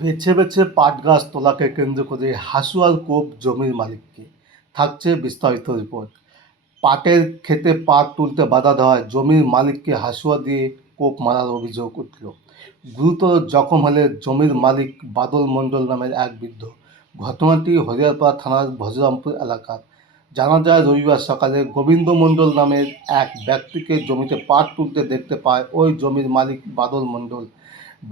বেছে বেছে পাট গাছ তোলাকে কেন্দ্র করে হাসুয়ার কোপ জমির মালিককে থাকছে বিস্তারিত রিপোর্ট। পাটের খেতে পাট তুলতে বাধা দেওয়ায় জমির মালিককে হাসুয়া দিয়ে কোপ মারার অভিযোগ উঠল। গুরুতর জখম হলে জমির মালিক বাদল মণ্ডল নামের এক বৃদ্ধ। ঘটনাটি হরিয়ারপাড়া থানার ভজরামপুর এলাকার। জানা যায়, রবিবার সকালে গোবিন্দ মণ্ডল নামের এক ব্যক্তিকে জমিতে পাট তুলতে দেখতে পায় ওই জমির মালিক বাদল মণ্ডল।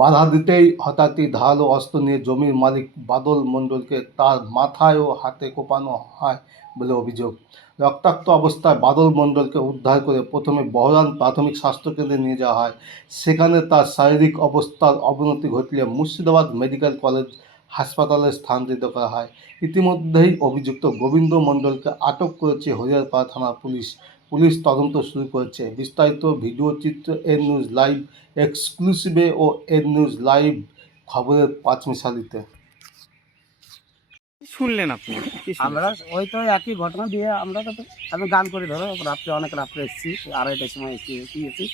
বাধা দিতেই হঠাৎই ধারালো অস্ত্র নিয়ে জমির মালিক বাদল মণ্ডলকে তার মাথায় ও হাতে কোপানো হয় বলে অভিযোগ। রক্তাক্ত অবস্থায় বাদল মণ্ডলকে উদ্ধার করে প্রথমে বহরান প্রাথমিক স্বাস্থ্যকেন্দ্রে নিয়ে যাওয়া হয়। সেখানে তার শারীরিক অবস্থার অবনতি ঘটলে মুর্শিদাবাদ মেডিকেল কলেজ হাসপাতালে স্থানান্তরিত করা হয়। ইতিমধ্যেই অভিযুক্ত গোবিন্দ মণ্ডলকে আটক করেছে হরিয়ারপাড়া থানার পুলিশ। পুলিশ তদন্ত শুরু করেছে। বিস্তারিত ভিডিও চিত্র এর নিউজ লাইভ এক্সক্লুসিভে ও এর নিউজ লাইভ খবরের পাঁচমিশালিতে কি শুনলেন আপনি? আমরা ওই তো একই ঘটনা দিয়ে আমরা তো আমি গান করে ধরো রাত্রে অনেক রাত্রে এসেছি আড়াইটার সময় এসেছি এসেছি এসেছি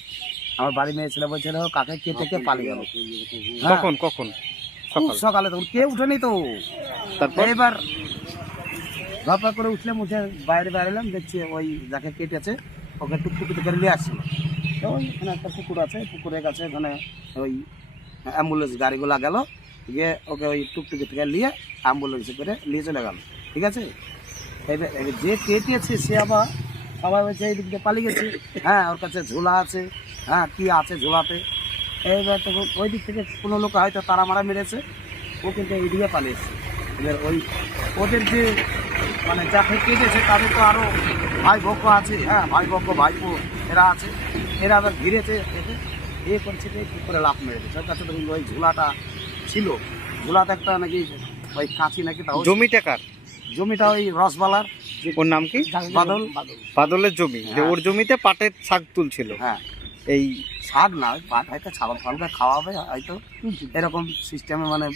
আমার বাড়ি মেয়ে ছেলে বলছিল কাকে কে থেকে পালিয়ে গেল? কখন কখন? সকাল। সকালে তখন কে উঠেনি তো। তারপর? এবার ধপা করে উঠলাম উঠে বাইরে বেরোলাম, দেখছি ওই যাকে কেটেছে ওকে টুকটুকি করে নিয়ে আসছিল। তো ওইখানে একটা পুকুর আছে, পুকুরের কাছে ওখানে ওই অ্যাম্বুলেন্স গাড়িগুলো গেল, গিয়ে ওকে ওই টুকটুকি থেকে নিয়ে অ্যাম্বুলেন্সে করে নিয়ে চলে গেল। ঠিক আছে? যে কেটেছে সে আবার সবাই বলছে, এই দিক পালিয়ে গেছে। হ্যাঁ ওর কাছে ঝোলা আছে। হ্যাঁ কি আছে ঝোলাতে? এইবার তখন ওই দিক থেকে কোনো লোক হয়তো তারা মারা মেরেছে। ও কিন্তু এই দিকে পালিয়েছে এবার ওই ওদের যে মানে যাকে কেটেছে তাদের তো আরও ভাই ভক্ষ আছে হ্যাঁ ভাই ভক্ষ ভাইপো এরা আছে। এরা আবার ঘিরেছে এ করছে কী করে লাভ মেরে দিচ্ছে ওর কাছে ধরুন ওই ঝোলাটা ছিল। ঝোলাতে একটা নাকি ওই কাঁচি নাকি তাও জমিটা কার? জমিটা ওই রসবালার। ওর নাম কি? বাদল। বাদলের জমি। যে হ্যাঁ। ওর জমিতে পাটের শাক তুলছিল। হ্যাঁ। এই শাক না পাট হয়তো ছাগল ফালকে খাওয়াবে হয়তো। এরকম সিস্টেমে মানে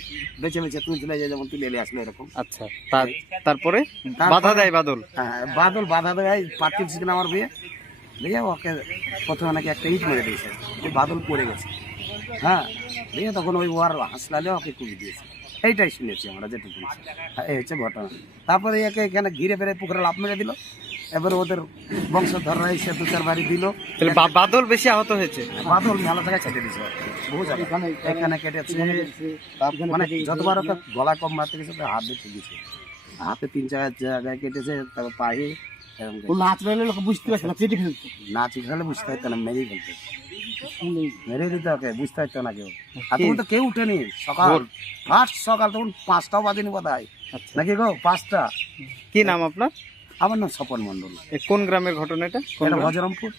বেছে বেছে তুলছিল যে যেমন তুলে আসলো এরকম। আচ্ছা তার তারপরে বাধা দেয় বাদল? হ্যাঁ বাদল বাধা দেয়। পাট তুলছিল আমার বিয়ে। দিয়ে ওকে প্রথমে নাকি একটা ইট মেরে দিয়েছে ওই বাদল পড়ে গেছে। হ্যাঁ দিয়ে তখন ওই ওয়ার হাসলালে ওকে কুবি দিয়েছে। এইটাই শুনেছি আমরা যেটুকু। হ্যাঁ, এই হচ্ছে ঘটনা। তারপরে একে এখানে ঘিরে ফেরে পুকুরে লাভ মেরে দিল। এবার ওদের বংশধররা এসে দু চার বাড়ি দিল। বাদল বেশি আহত হয়েছে? বাদল ভালো জায়গায় ছেটে দিয়েছে। বহু জায়গায়। এখানে কেটেছে। মানে যতবার ওকে গলা কম মারতে গেছে তো হাত দিয়ে দিয়েছে হাতে তিন চার জায়গায় কেটেছে তারপর পায়ে নাচ বুঝতে পারছে না কেটে ফেলতো না ঠিক বুঝতে পারতো না মেরেই ফেলতো। মেরে দিতে ওকে বুঝতে পারতো না কেউ। আর তখন তো কেউ উঠেনি। সকাল ফার্স্ট সকাল তখন পাঁচটাও বাজেনি বোধ হয় আচ্ছা। নাকি গো পাঁচটা? কি নাম আপনার? আমার নাম স্বপন মন্ডল এ কোন গ্রামের ঘটনা এটা? কোন এটা গ্রাম? হজরমপুর।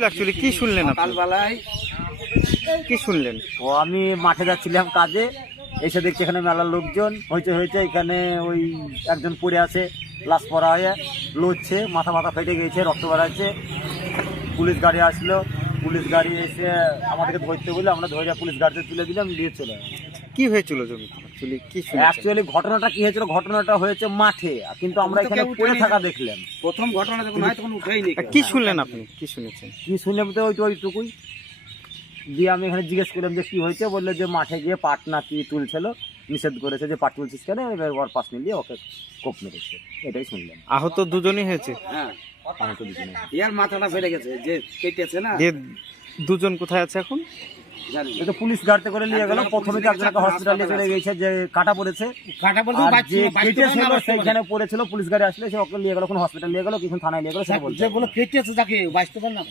অ্যাকচুয়ালি কি শুনলেন আপনি? সকালবেলায় কি শুনলেন? ও আমি মাঠে যাচ্ছিলাম কাজে এসে দেখছি এখানে মেলার লোকজন হয়েছে হয়েছে এখানে ওই একজন পড়ে আছে লাশ পড়া হয়ে লড়ছে মাথা মাথা ফেটে গিয়েছে রক্ত বেড়াচ্ছে পুলিশ গাড়ি আসলো পুলিশ গাড়ি এসে আমাদেরকে ধরতে বলে আমরা ধরে পুলিশ গাড়িতে তুলে দিলাম দিয়ে চলে কি হয়েছিল জমিতে অ্যাকচুয়ালি কি অ্যাকচুয়ালি ঘটনাটা কি হয়েছিল? ঘটনাটা হয়েছে মাঠে কিন্তু আমরা এখানে পড়ে থাকা দেখলাম। প্রথম ঘটনা যখন হয় তখন উঠেই কি শুনলেন আপনি? কি শুনেছেন? কি শুনলাম তো ওই ওইটুকুই দিয়ে আমি এখানে জিজ্ঞেস করলাম যে কি হয়েছে? বলল যে মাঠে গিয়ে পাট না কি তুলছিল? নিষেধ করেছে যে পাট তুলছিস কেন? এবার ওর পাশ নিয়ে ওকে কোপ মেরেছে। এটাই শুনলাম। আহত দুজনই হয়েছে? হ্যাঁ। ইয়ার মাথাটা ফেলে গেছে যে কেটেছে না। যে দুজন কোথায় আছে এখন? জানি পুলিশ গাড়িতে করে নিয়ে গেল। প্রথমে তো একজনকে হসপিটালে চলে গেছে যে কাটা পড়েছে। কাটা যে কেটেছিল সেইখানে পড়েছিল পুলিশ গাড়ি আসলে সে ওকে নিয়ে গেল কোন হসপিটাল নিয়ে গেল কিছু থানায় নিয়ে গেল। সেটা বলছে। যেগুলো কেটেছে তাকে বাঁচতে পারে না।